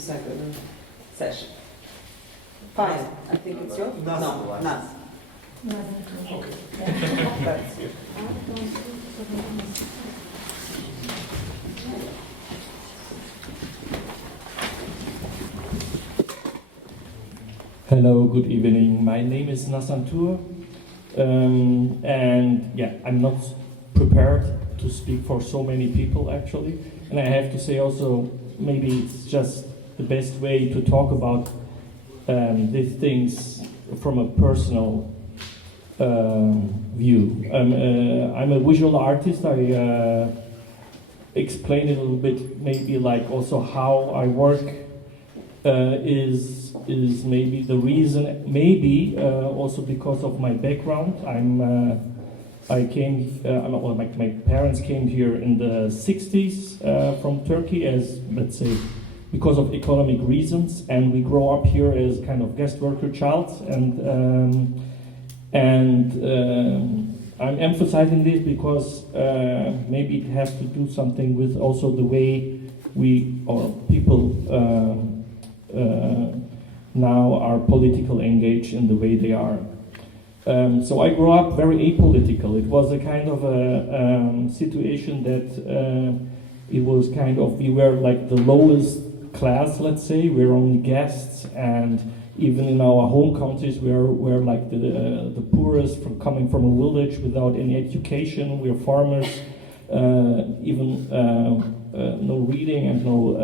second session. Fine, I think it's yours? No, Nas. Okay. That's you. Hello, good evening. My name is Nasan Tur, and yeah, I'm not prepared to speak for so many people actually. And I have to say also, maybe it's just the best way to talk about these things from a personal view. I'm a visual artist. I explain it a little bit, maybe like also how I work is maybe the reason. Maybe also because of my background. I came. Well, my parents came here in the '60s from Turkey as, let's say, because of economic reasons, and we grow up here as kind of guest worker child, and I'm emphasizing this because maybe it has to do something with also the way we or people now are politically engaged in the way they are. So I grew up very apolitical. It was a kind of a situation that it was kind of, we were like the lowest class, let's say. We were only guests, and even in our home countries, we're like the poorest, from coming from a village without any education. We're farmers, even no reading and no.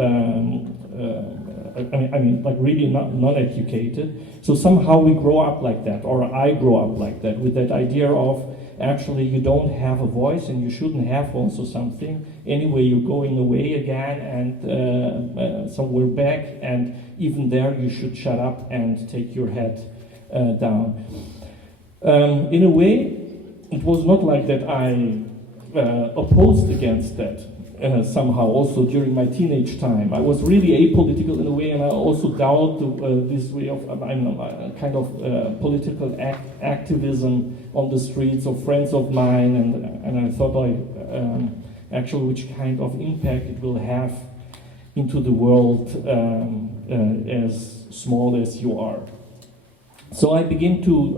I mean, like really not educated. So somehow we grow up like that, or I grow up like that, with that idea of actually you don't have a voice and you shouldn't have also something. Anyway, you're going away again and somewhere back, and even there you should shut up and take your head down. In a way, it was not like that I opposed against that. Somehow also during my teenage time, I was really apolitical in a way, and I also doubt this way of kind of political activism on the streets of friends of mine, and I thought actually which kind of impact it will have into the world as small as you are. So I began to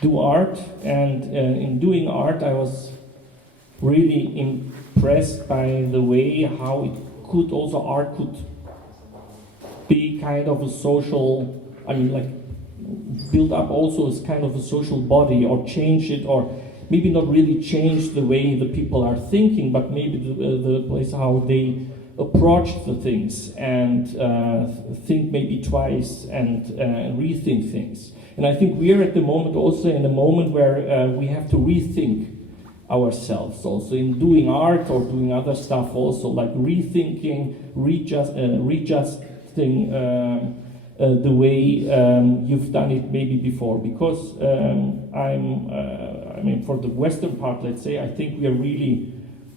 do art, and in doing art I was really impressed by the way how it could also, art could be kind of a social, like build up also as kind of a social body, or change it, or maybe not really change the way the people are thinking, but maybe the place how they approach the things, and think maybe twice, and rethink things. And I think we are at the moment also in a moment where we have to rethink ourselves also in doing art or doing other stuff, also like rethinking, readjusting the way you've done it maybe before, because for the Western part, let's say, I think we are really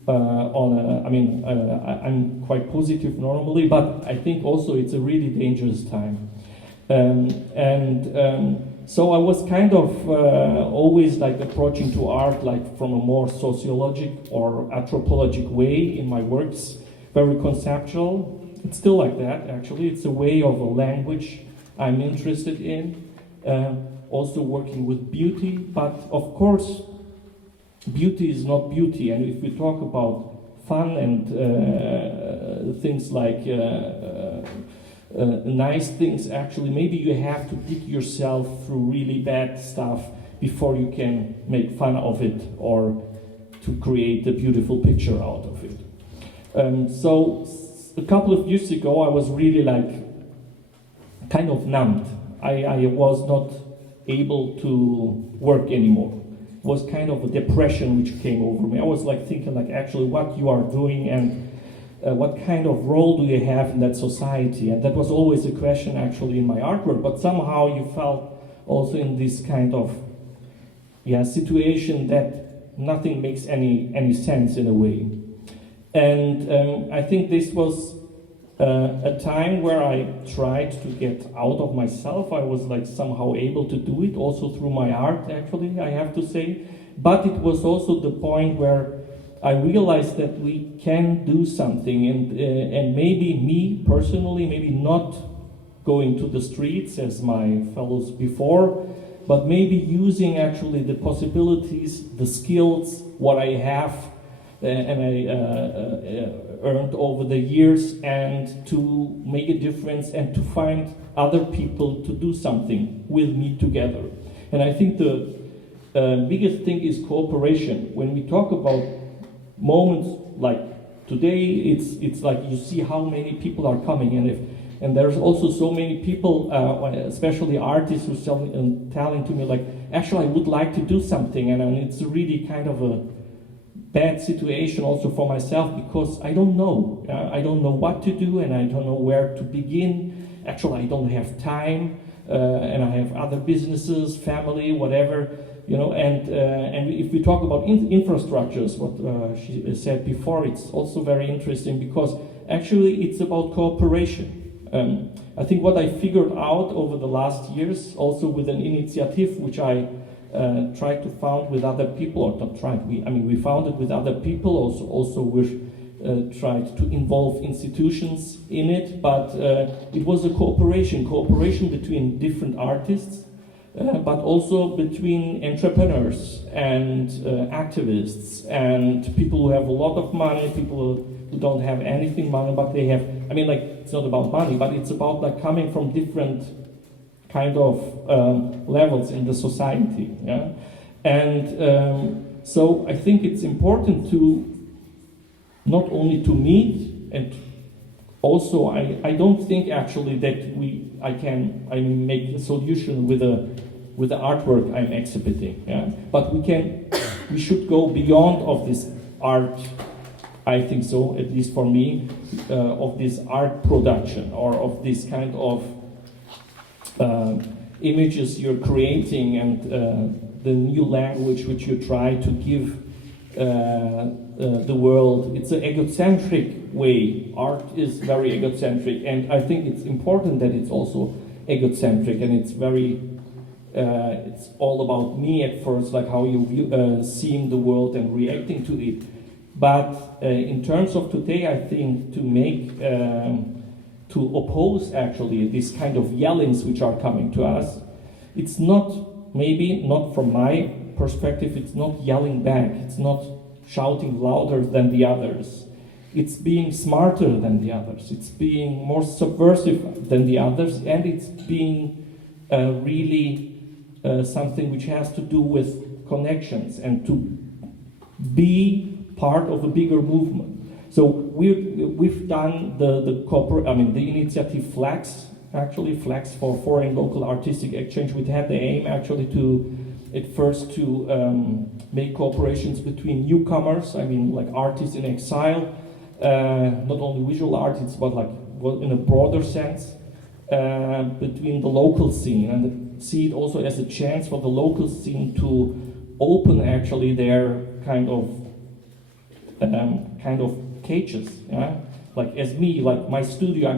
I'm quite positive normally, but I think also it's a really dangerous time. So I was kind of always like approaching to art like from a more sociologic or anthropologic way in my works, very conceptual. It's still like that actually. It's a way of a language I'm interested in. Also working with beauty, but of course beauty is not beauty. And if we talk about fun and things like nice things, actually maybe you have to dig yourself through really bad stuff before you can make fun of it or to create a beautiful picture out of it. So a couple of years ago I was really like kind of numbed. I was not able to work anymore. It was kind of a depression which came over me. I was like thinking like actually what you are doing and what kind of role do you have in that society? And that was always a question actually in my artwork, but somehow you felt also in this kind of situation that nothing makes any sense in a way. And I think this was a time where I tried to get out of myself. I was like somehow able to do it also through my art actually, I have to say. But it was also the point where I realized that we can do something, and maybe me personally, maybe not going to the streets as my fellows before, but maybe using actually the possibilities, the skills, what I have and I earned over the years, and to make a difference and to find other people to do something with me together. And I think the biggest thing is cooperation. When we talk about moments like today, it's like you see how many people are coming, and there's also so many people, especially artists, who telling to me like, actually I would like to do something, and it's really kind of a bad situation also for myself, because I don't know. I don't know what to do, and I don't know where to begin. Actually, I don't have time, and I have other businesses, family, whatever. And if we talk about infrastructures, what she said before, it's also very interesting, because actually it's about cooperation. I think what I figured out over the last years, also with an initiative which I tried to found with other people, or not tried, we found it with other people, also we tried to involve institutions in it, but it was a cooperation between different artists, but also between entrepreneurs and activists and people who have a lot of money, people who don't have anything money, but they have, it's not about money, but it's about like coming from different kind of levels in the society. Yeah? And so I think it's important to not only to meet, and also I don't think actually that I can make a solution with the artwork I'm exhibiting. Yeah? But we should go beyond of this art. I think so, at least for me, of this art production, or of this kind of images you're creating, and the new language which you try to give the world. It's an egocentric way. Art is very egocentric, and I think it's important that it's also egocentric, and it's very it's all about me at first, like how you seeing the world and reacting to it. But in terms of today, I think to make to oppose actually this kind of yellings which are coming to us, it's not, maybe not from my perspective, it's not yelling back, it's not shouting louder than the others, it's being smarter than the others, it's being more subversive than the others, and it's being really something which has to do with connections and to be part of a bigger movement. So we've done the initiative Flags, actually Flags for Foreign Local Artistic Exchange. We had the aim actually to make cooperations between newcomers, like artists in exile, not only visual artists, but in a broader sense, between the local scene, and see it also as a chance for the local scene to open actually their kind of cages, yeah? Like as me, like my studio,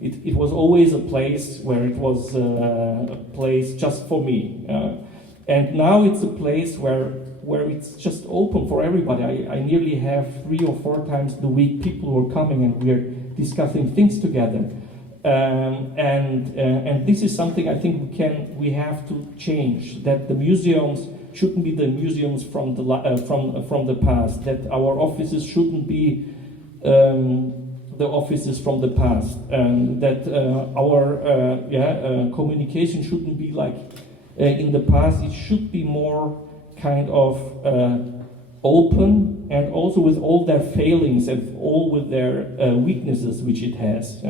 it was always a place where it was a place just for me. And now it's a place where it's just open for everybody. I nearly have 3 or 4 times the week people who are coming, and we're discussing things together. And this is something I think we have to change, that the museums shouldn't be the museums from the past, that our offices shouldn't be the offices from the past, that our communication shouldn't be like in the past. It should be more kind of open, and also with all their failings and all with their weaknesses which it has,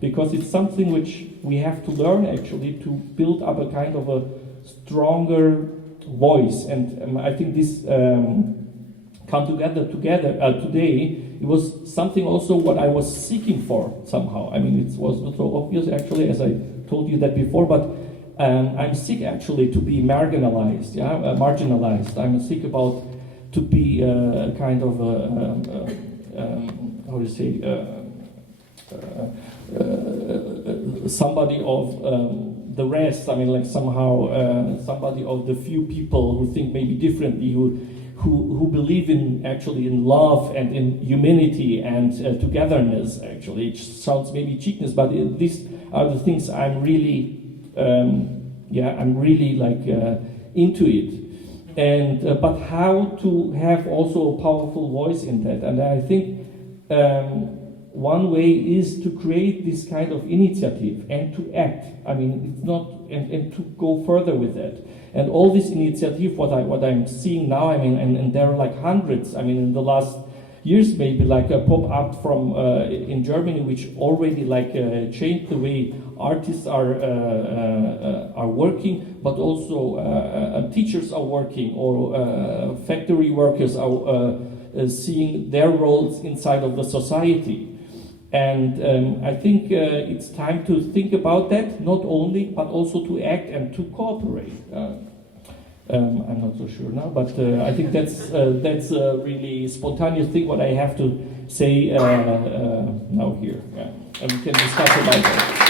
because it's something which we have to learn actually to build up a kind of a stronger voice. And I think this come together today. It was something also what I was seeking for somehow. It was not so obvious actually, as I told you that before, but I'm sick actually to be marginalized. Marginalized. I'm sick about to be kind of how to say somebody of the rest. Somehow somebody of the few people who think maybe differently, who who believe in actually in love and in humanity and togetherness. Actually, it sounds maybe cheapness, but these are the things I'm really, I'm really like into it. And but how to have also a powerful voice in that? And I think one way is to create this kind of initiative and to act. I mean, it's not and to go further with that. And all this initiative, what I'm seeing now, I mean, and there are like hundreds. I mean, in the last years, maybe like a pop up from in Germany, which already like changed the way artists are working, but also teachers are working, or factory workers are seeing their roles inside of the society. And I think it's time to think about that, not only, but also to act and to cooperate. I'm not so sure now, but I think that's a really spontaneous thing, what I have to say now here. Yeah. And we can discuss about that.